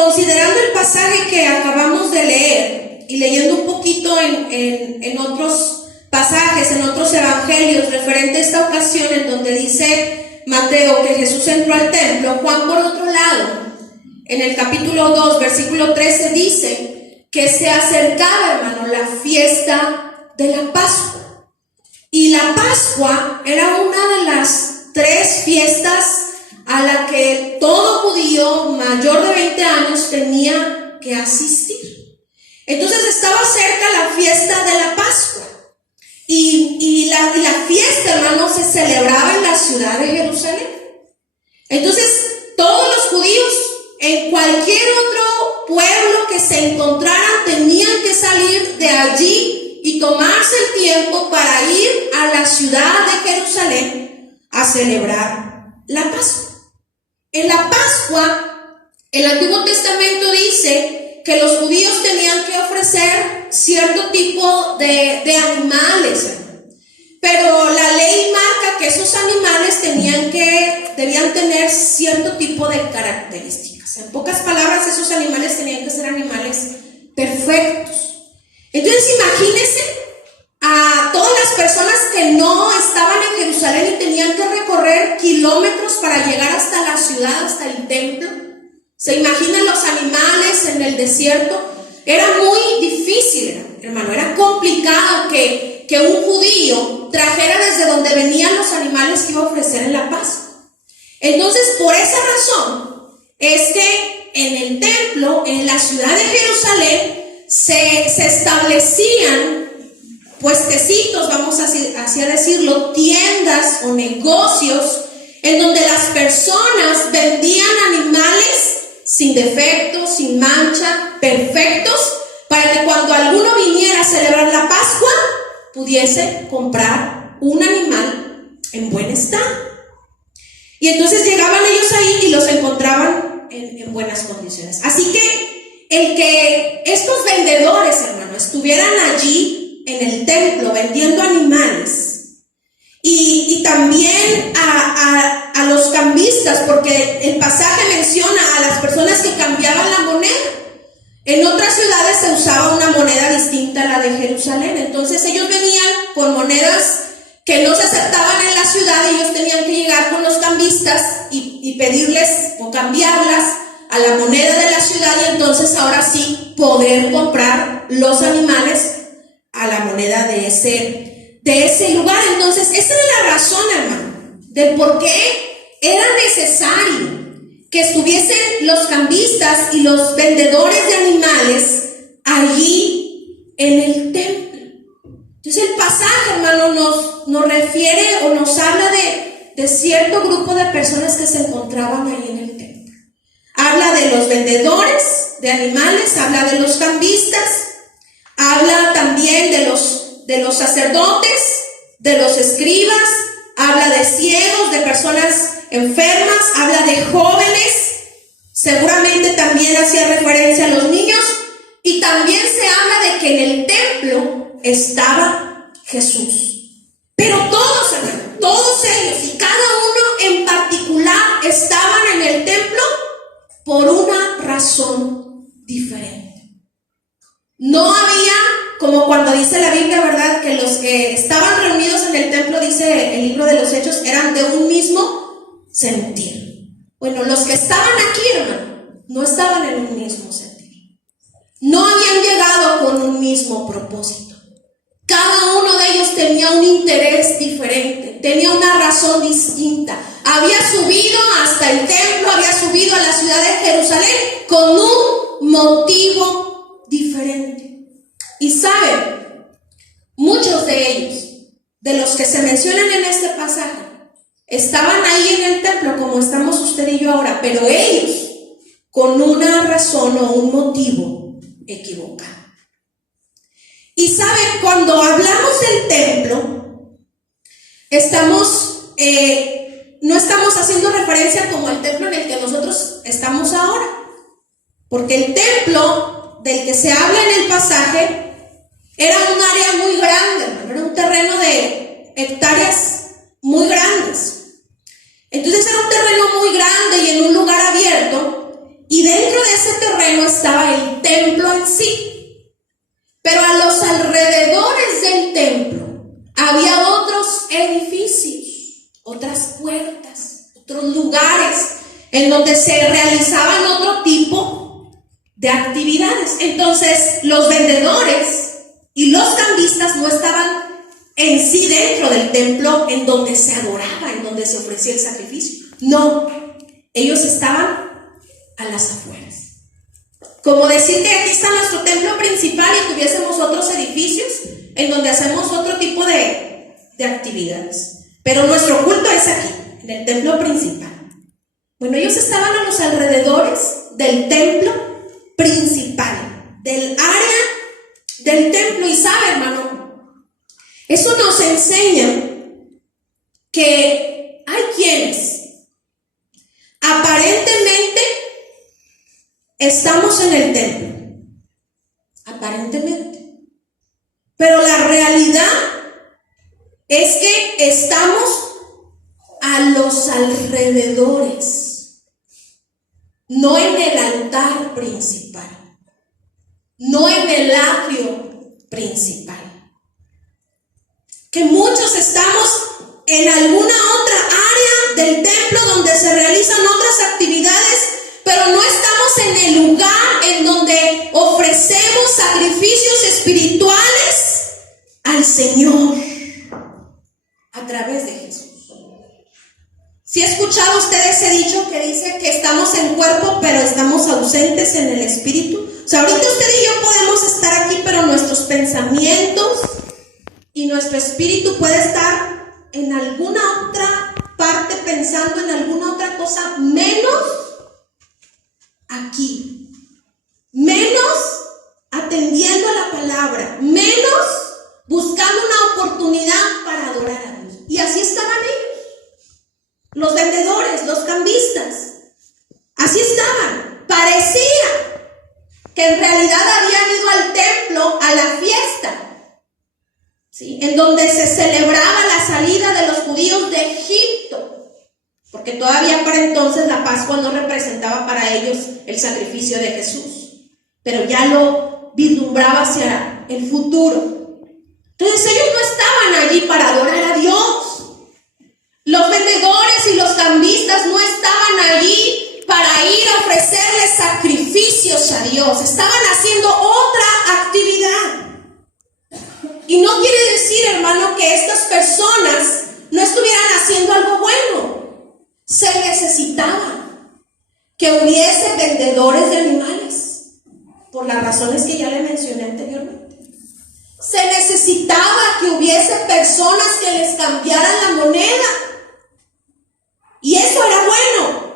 considerando el pasaje que acabamos de leer y leyendo un poquito en otros pasajes, en otros evangelios referente a esta ocasión en donde dice Mateo que Jesús entró al templo, Juan por otro lado, en el capítulo 2, versículo 13 dice que se acercaba, hermano, la fiesta de la Pascua. Y la Pascua era una de las 3 fiestas a la que todo judío mayor de 20 años tenía que asistir. Entonces estaba cerca la fiesta de la Pascua. Y la fiesta, hermano, se celebraba en la ciudad de Jerusalén. Entonces, todos los judíos en cualquier otro pueblo que se encontraran tenían que salir de allí y tomarse el tiempo para ir a la ciudad de Jerusalén a celebrar la Pascua. En la Pascua, el Antiguo Testamento dice que los judíos tenían que ofrecer cierto tipo de animales, pero la ley marca que esos animales debían tener cierto tipo de características. En pocas palabras, esos animales tenían que ser animales perfectos. Entonces imagínense a todas las personas que no estaban en Jerusalén y tenían que recorrer kilómetros para llegar hasta la ciudad, hasta el templo. ¿Se imaginan los animales en el desierto? Era muy difícil, hermano, era complicado que un judío trajera desde donde venían los animales que iba a ofrecer en la Pascua. Entonces, por esa razón, es que en el templo, en la ciudad de Jerusalén, se establecían puestecitos, vamos así a decirlo, tiendas o negocios en donde las personas vendían animales sin defectos, sin mancha, perfectos, para que cuando alguno viniera a celebrar la Pascua, pudiese comprar un animal en buen estado. Y entonces llegaban ellos ahí y los encontraban en buenas condiciones. Así que el que estos vendedores, hermano, estuvieran allí en el templo vendiendo animales, y también a los cambistas, porque el pasaje menciona a las personas que cambiaban la moneda. En otras ciudades se usaba una moneda distinta a la de Jerusalén. Entonces ellos venían con monedas que no se aceptaban en la ciudad y ellos tenían que llegar con los cambistas y pedirles o cambiarlas a la moneda de la ciudad, y entonces ahora sí poder comprar los animales a la moneda de ese lugar. Entonces esa era la razón, hermano, del por qué era necesario que estuviesen los cambistas y los vendedores de animales allí en el templo. Entonces el pasaje, hermano, nos refiere o nos habla de cierto grupo de personas que se encontraban ahí en el templo. Habla de los vendedores de animales, habla de los cambistas, habla también de los sacerdotes, de los escribas, habla de ciegos, de personas enfermas, habla de jóvenes, seguramente también hacía referencia a los niños, y también se habla de que en el templo estaba Jesús. Pero todos, hermano, todos ellos y cada uno en particular estaban en el templo por una razón diferente. No había, como cuando dice la Biblia, ¿verdad?, que los que estaban reunidos en el templo, dice el libro de los Hechos, eran de un mismo sentir. Bueno, los que estaban aquí, hermano, no estaban en un mismo sentir. No habían llegado con un mismo propósito. Cada uno de ellos tenía un interés diferente, tenía una razón distinta. Había subido hasta el templo, había subido a la ciudad de Jerusalén con un motivo diferente. Y saben, muchos de ellos, de los que se mencionan en este pasaje, estaban ahí en el templo como estamos usted y yo ahora, pero ellos con una razón o un motivo equivocado. Y saben, cuando hablamos del templo, no estamos haciendo referencia como el templo en el que nosotros estamos ahora, porque el templo del que se habla en el pasaje era un área muy grande, era un terreno de hectáreas muy grandes. Entonces era un terreno muy grande y en un lugar abierto, y dentro de ese terreno terreno estaba el templo en sí, pero a los alrededores del templo había otros edificios, otras puertas, otros lugares en donde se realizaban otro tipo de actividades. Entonces, los vendedores y los cambistas no estaban en sí dentro del templo en donde se adoraba, en donde se ofrecía el sacrificio. No, ellos estaban a las afueras. Como decir que aquí está nuestro templo principal y tuviésemos otros edificios en donde hacemos otro tipo de actividades. Pero nuestro culto es aquí, en el templo principal. Bueno, ellos estaban a los alrededores del templo principal, del área del templo. Y sabe, hermano, eso nos enseña que hay quienes aparentemente estamos en el templo, aparentemente, pero la realidad es que estamos a los alrededores, no en el altar principal, no en el atrio principal. Que muchos estamos en alguna otra área del templo donde se realizan otras actividades, pero no estamos en el lugar en donde ofrecemos sacrificios espirituales al Señor a través de Jesús. ¿Sí ha escuchado usted ese dicho que dice que estamos en cuerpo pero estamos ausentes en el espíritu? O sea, ahorita usted y yo podemos estar aquí, pero nuestros pensamientos y nuestro espíritu puede estar en alguna otra parte, pensando en alguna otra cosa, menos aquí, menos atendiendo a la palabra, menos buscando una oportunidad para adorar a Dios. Y así estaban ellos, los vendedores, los cambistas, así estaban. Parecía que en realidad habían ido al templo a la fiesta, ¿sí?, en donde se celebraba la salida de los judíos de Egipto, porque todavía para entonces la Pascua no representaba para ellos el sacrificio de Jesús, pero ya lo vislumbraba hacia el futuro. Entonces ellos no estaban allí para adorar a Dios. Los vendedores y los cambistas no estaban allí para ir a ofrecerles sacrificios a Dios, estaban haciendo otra actividad. Y no quiere decir, hermano, que estas personas no estuvieran haciendo algo bueno. Se necesitaba que hubiese vendedores de animales, por las razones que ya le mencioné anteriormente. Se necesitaba que hubiese personas que les cambiaran la moneda. Y eso era bueno.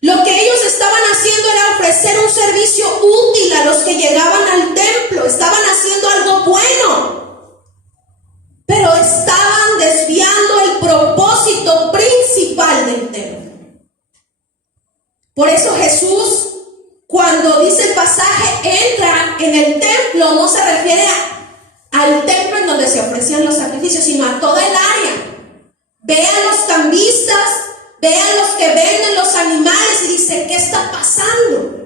Lo que ellos estaban haciendo era ofrecer un servicio útil a los que llegaban al templo. Estaban haciendo algo bueno, pero estaban desviando el propósito principal del templo. Por eso Jesús, cuando dice el pasaje, entra en el templo, no se refiere al templo en donde se ofrecían los sacrificios, sino a toda el área. Ve a los cambistas, ve a los que venden los animales y dice, ¿qué está pasando?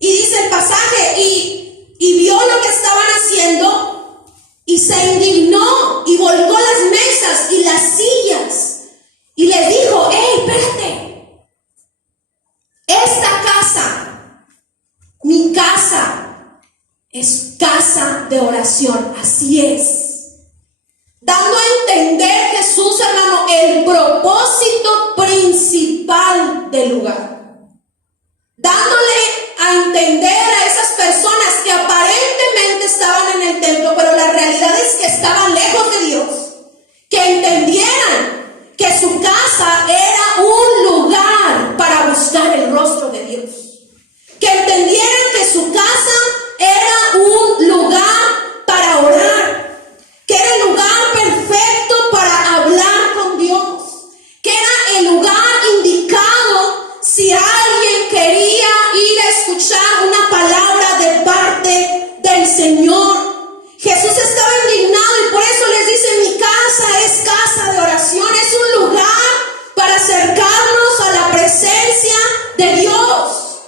Y dice el pasaje, y vio lo que estaban haciendo y se indignó y volcó las mesas y las sillas y les dijo, ¡hey, espérate! Esta casa, mi casa, es casa de oración, así es. Dando a entender Jesús, hermano, el propósito principal del lugar. Dándole a entender a esas personas que aparentemente estaban en el templo, pero la realidad es que estaban lejos de Dios. Que entendieran que su casa era un lugar para buscar el rostro de Dios. Que entendieran que su casa era un lugar para orar. Que era el lugar perfecto para hablar con Dios, que era el lugar indicado si alguien quería ir a escuchar una palabra de parte del Señor. Jesús estaba indignado y por eso les dice, mi casa es casa de oración, es un lugar para acercarnos a la presencia de Dios.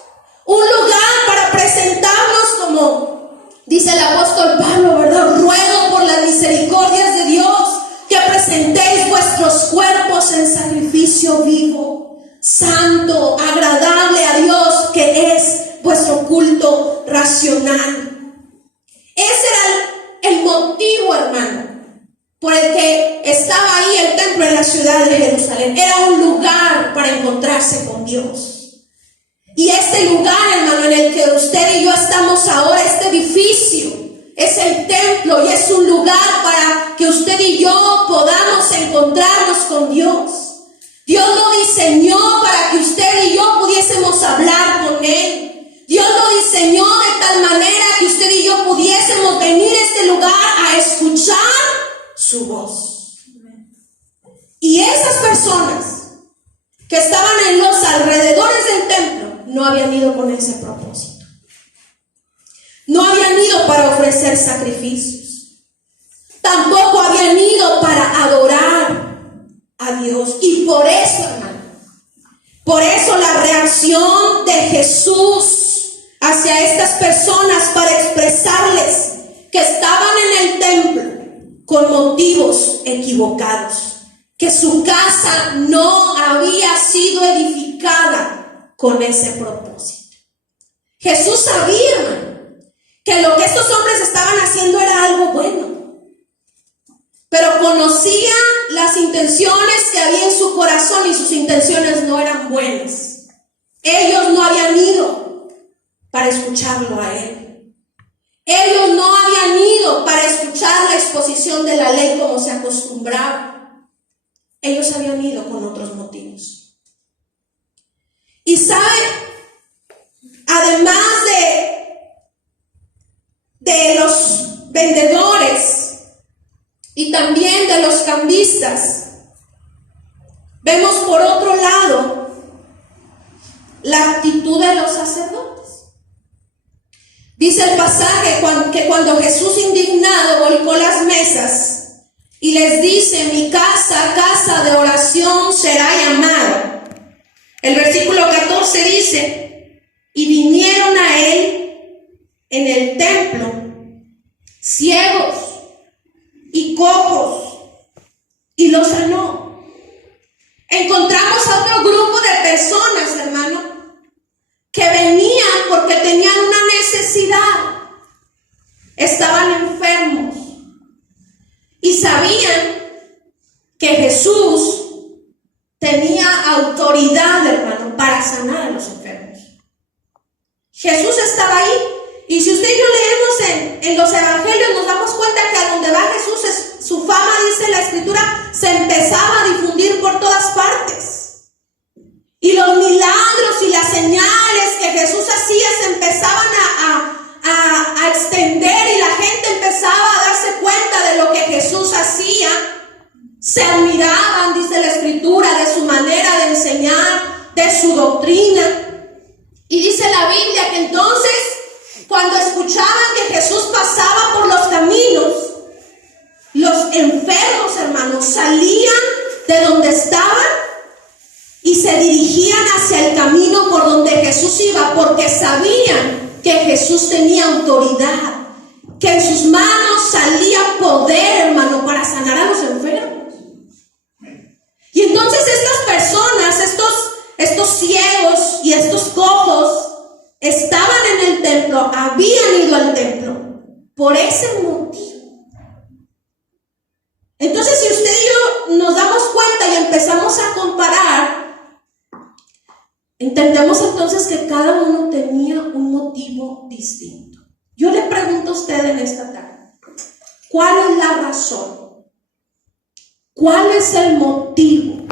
sacrificio vivo, santo, agradable a Dios, que es vuestro culto racional. Ese era el motivo, hermano, por el que estaba ahí el templo en la ciudad de Jerusalén. Era un lugar para encontrarse con Dios. Y este lugar, hermano, en el que usted y yo estamos ahora, este edificio, es el templo y es un lugar para que usted y yo podamos encontrarnos con Dios. Dios lo diseñó para que usted y yo pudiésemos hablar con Él. Dios lo diseñó de tal manera que usted y yo pudiésemos venir a este lugar a escuchar su voz. Y esas personas que estaban en los alrededores del templo no habían ido con ese propósito. No habían ido para ofrecer sacrificios. Tampoco habían ido para adorar a Dios. Y por eso, hermano, por eso la reacción de Jesús hacia estas personas para expresarles que estaban en el templo con motivos equivocados, que su casa no había sido edificada con ese propósito. Jesús sabía, hermano, que lo que estos hombres estaban haciendo era algo bueno, pero conocía las intenciones que había en su corazón y sus intenciones no eran buenas. Ellos no habían ido para escucharlo a Él. Ellos no habían ido para escuchar la exposición de la ley como se acostumbraba. Ellos habían ido con otros motivos. Y sabe, además de los vendedores y también de los cambistas, vemos por otro lado la actitud de los sacerdotes. Dice el pasaje que cuando Jesús indignado volcó las mesas y les dice: mi casa, casa de oración será llamada. El versículo 14 dice: y vinieron a él en el templo ciegos y cojos y los sanó. Encontramos a otro grupo de personas, hermano, que venían porque tenían una necesidad. Estaban enfermos y sabían que Jesús tenía autoridad, hermano, para sanar a los enfermos. Jesús estaba ahí. Y si usted y yo leemos en los evangelios, nos damos cuenta que a donde va Jesús, su fama, dice la Escritura, se empezaba a difundir por todas partes. Y los milagros y las señales que Jesús hacía se empezaban a extender, y la gente empezaba a darse cuenta de lo que Jesús hacía. Se admiraban, dice la Escritura, de su manera de enseñar, de su doctrina. Y dice la Biblia que entonces, cuando escuchaban que Jesús pasaba por los caminos, los enfermos, hermanos, salían de donde estaban y se dirigían hacia el camino por donde Jesús iba, porque sabían que Jesús tenía autoridad, que en sus manos salía poder, hermano, para sanar a los enfermos. Y entonces estas personas, estos ciegos y estos cojos, estaban en el templo, habían ido al templo por ese motivo. Entonces, si usted y yo nos damos cuenta y empezamos a comparar, entendemos entonces que cada uno tenía un motivo distinto. Yo le pregunto a usted en esta tarde, ¿cuál es la razón? ¿Cuál es el motivo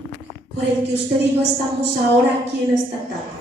por el que usted y yo estamos ahora aquí en esta tarde?